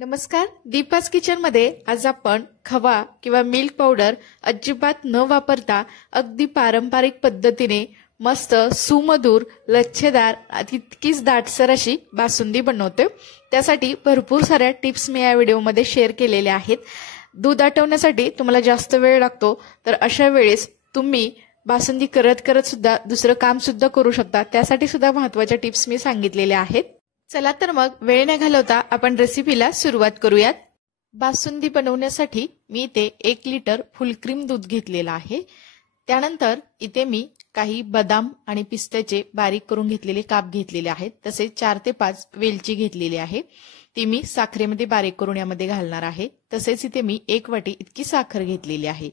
नमस्कार, दीपास किचन मध्ये आज आपण खवा किंवा मिल्क पावडर अजिबात न वापरता अगदी पारंपरिक पद्धतीने मस्त सुमधुर लच्छेदार तितकीच दाटसर अशी बासुंदी बनवतोय। त्यासाठी भरपूर साऱ्या टिप्स मी या व्हिडिओमध्ये शेअर केलेल्या आहेत। दूध आटवण्यासाठी तुम्हाला जास्त वेळ लागतो, तर अशा वेळेस तुम्ही बासुंदी करत करत सुद्धा दुसरं काम सुद्धा करू शकता। त्यासाठी सुद्धा महत्त्वाच्या टिप्स मी सांगितलेल्या आहेत। चला तर मग वेळ न घालवता आपण रेसिपीला सुरुवात करूयात। बासुंदी बनवण्यासाठी मी इथे 1 लिटर फुल क्रीम दूध घेतलेला आहे। त्यानंतर इथे मी काही बदाम आणि पिस्त्याचे बारीक करून घेतलेले काप घेतलेले आहेत। तसेच 4 ते 5 वेलची घेतलेली आहे, ती मी साखरेमध्ये बारीक करून यामध्ये घालणार आहे। तसेच इथे मी 1 वाटी इतकी साखर घेतलेली आहे।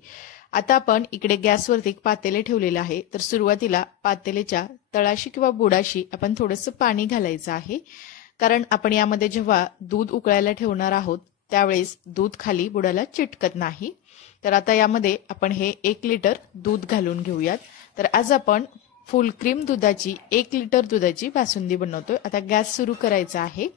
आता आपण इकडे गॅसवरती एक पातेले ठेवलेले आहे, तर सुरुवातीला पातेलेच्या तळाशी किंवा बुडाशी आपण थोडंसं पाणी घालायचं आहे, कारण आपण यामध्ये जेव्हा दूध उकळायला ठेवणार आहोत त्यावेळेस दूध खाली बुडाला चिटकत नाही। तर आता यामध्ये आपण हे 1 लिटर दूध घालून घेऊयात। तर आज आपण फुल क्रीम दुधाची 1 लिटर दुधाची बासुंदी बनवतोय। आता गॅस सुरू करायचा आहे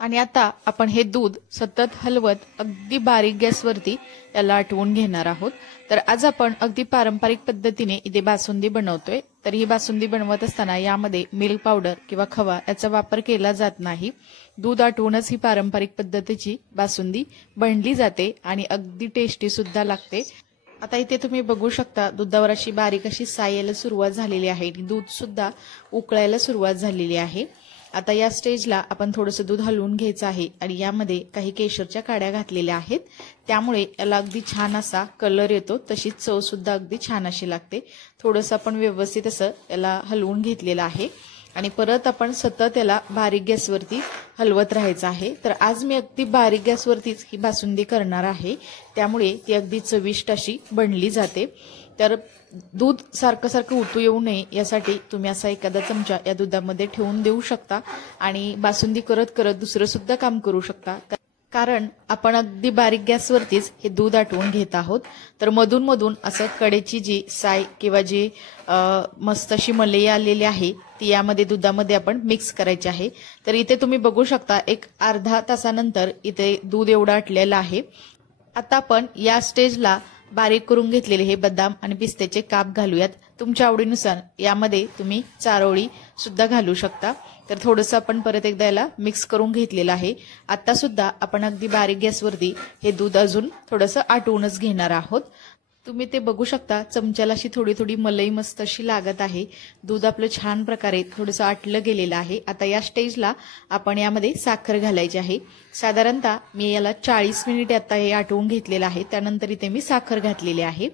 आणि आता आपण हे दूध सतत हलवत अगदी बारीक गॅसवरती याला आटवून घेणार आहोत। तर आज आपण अगदी पारंपरिक पद्धतीने इथे बासुंदी बनवतोय। तर ही बासुंदी बनवत असताना यामध्ये मिल्क पावडर किंवा खवा याचा वापर केला जात नाही। दूध आटवूनच ही पारंपरिक पद्धतीची बासुंदी बनली जाते आणि अगदी टेस्टी सुद्धा लागते। आता इथे तुम्ही बघू शकता दुधावर अशी बारीक अशी साय यायला सुरुवात झालेली आहे आणि दूध सुद्धा उकळायला सुरुवात झालेली आहे। आता या स्टेजला आपण थोडंसं दूध हलवून घ्यायचं आहे आणि यामध्ये काही केशरच्या काड्या घातलेल्या आहेत, त्यामुळे याला अगदी छान असा कलर येतो, तशीच चव सुद्धा अगदी छान अशी लागते। थोडंसं आपण व्यवस्थित असं याला हलवून घेतलेलं आहे आणि परत आपण सतत याला बारीक गॅसवरती हलवत राहायचं आहे। तर आज मी अगदी बारीक गॅसवरतीच ही बासुंदी करणार आहे, त्यामुळे ती अगदी चविष्ट अशी बनली जाते। तर दूध सारखं सारखं उतू येऊ नये यासाठी तुम्ही असा एखादा चमचा या दुधामध्ये ठेवून देऊ शकता आणि बासुंदी करत करत दुसरं सुद्धा काम करू शकता, कारण आपण अगदी बारीक गॅसवरतीच हे दूध आटवून घेत आहोत। तर मधून मधून असं कडेची जी साय किंवा जी मस्त अशी मलई आलेली आहे ती यामध्ये दुधामध्ये आपण मिक्स करायची आहे। तर इथे तुम्ही बघू शकता एक अर्धा तासानंतर इथे दूध एवढं आटलेलं आहे। आता आपण या स्टेजला बारीक करून घेतलेले हे बदाम आणि पिस्त्याचे काप घालूयात। तुमच्या आवडीनुसार यामध्ये तुम्ही चारोळी सुद्धा घालू शकता। तर थोडंसं आपण परत एकदा याला मिक्स करून घेतलेलं आहे। आता सुद्धा आपण अगदी बारीक गॅसवरती हे दूध अजून थोडंसं आटवूनच घेणार आहोत। तुम्ही ते बघू शकता चमच्याला अशी थोडी थोडी मलई मस्त अशी लागत आहे। दूध आपलं छान प्रकारे थोडंसं आटलं गेलेलं आहे। आता या स्टेजला आपण यामध्ये साखर घालायची आहे। साधारणतः मी याला 40 मिनिटे आता हे आटवून घेतलेलं आहे, त्यानंतर इथे मी साखर घातलेली आहे।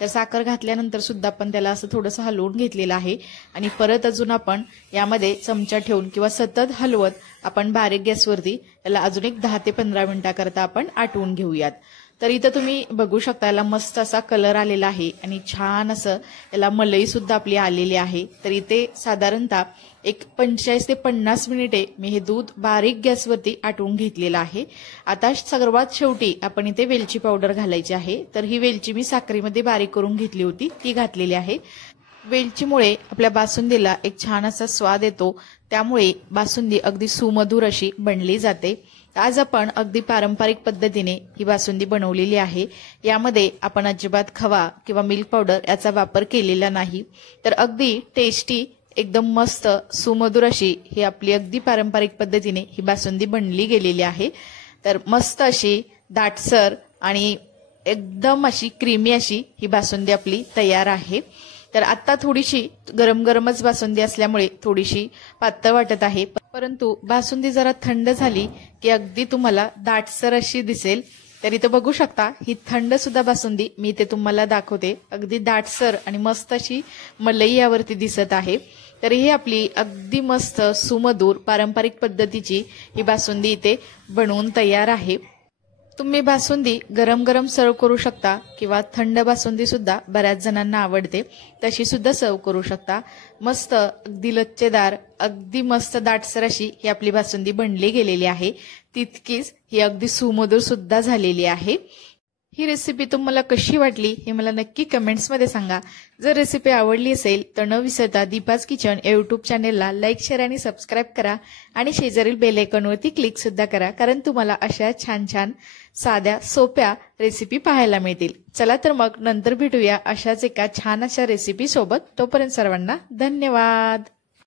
तर साखर घातल्यानंतर सुद्धा आपण त्याला असं थोडंसं हलवून घेतलेलं आहे आणि परत अजून आपण यामध्ये चमचा ठेवून किंवा सतत हलवत आपण बारीक गॅसवरती याला अजून एक 10 ते 15 मिनिटाकरता आपण आटवून घेऊयात। तर इथं तुम्ही बघू शकता याला मस्त असा कलर आलेला आहे आणि छान असं याला मलई सुद्धा आपली आलेली आहे। तर इथे साधारणतः एक 45 ते 50 मिनिटे मी हे दूध बारीक गॅसवरती आटवून घेतलेलं आहे। आता सर्वात शेवटी आपण इथे वेलची पावडर घालायची आहे। तर ही वेलची मी साखरेमध्ये बारीक करून घेतली होती, ती घातलेली आहे। वेलचीमुळे आपल्या बासुंदीला एक छान असा स्वाद येतो, त्यामुळे बासुंदी अगदी सुमधुर अशी बनली जाते। आज आपण अगदी पारंपरिक पद्धतीने ही बासुंदी बनवलेली आहे। यामध्ये आपण अजिबात खवा किंवा मिल्क पावडर याचा वापर केलेला नाही। तर अगदी टेस्टी एकदम मस्त सुमधुर अशी ही आपली अगदी पारंपरिक पद्धतीने ही बासुंदी बनली गेलेली आहे। तर मस्त अशी दाटसर आणि एकदम अशी क्रीमी अशी ही बासुंदी आपली तयार आहे। तर आता थोडीशी गरम गरमच बासुंदी असल्यामुळे थोडीशी पातळ वाटत आहे, परंतु बासुंदी जरा थंड झाली की अगदी तुम्हाला दाटसर अशी दिसेल। तर इथे बघू शकता ही थंड सुद्धा बासुंदी मी इथे तुम्हाला दाखवते, अगदी दाटसर आणि मस्त अशी मलई यावरती दिसत आहे। तर ही आपली अगदी मस्त सुमधुर पारंपरिक पद्धतीची ही बासुंदी इथे बनवून तयार आहे। तुम्ही बासुंदी गरम गरम सर्व करू शकता किंवा थंड बासुंदी सुद्धा बऱ्याच जणांना आवडते, तशी सुद्धा सर्व करू शकता। मस्त अगदी लच्छेदार अगदी मस्त दाटसर अशी ही आपली बासुंदी बनली गेलेली आहे, तितकीच ही अगदी सुमधुर सुद्धा झालेली आहे। ही रेसिपी तुम्हाला कशी वाटली हे मला नक्की कमेंट्समध्ये सांगा। जर रेसिपी आवडली असेल तर न विसरता दीपाज किचन या यूट्यूब चॅनेलला लाईक, शेअर आणि सबस्क्राईब करा आणि शेजारील बेल आयकॉनवरती क्लिक सुद्धा करा, कारण तुम्हाला अशा छान छान साध्या सोप्या रेसिपी पाहायला मिळतील। चला तर मग नंतर भेटूया अशाच एका छान अशा रेसिपी सोबत। तोपर्यंत सर्वांना धन्यवाद।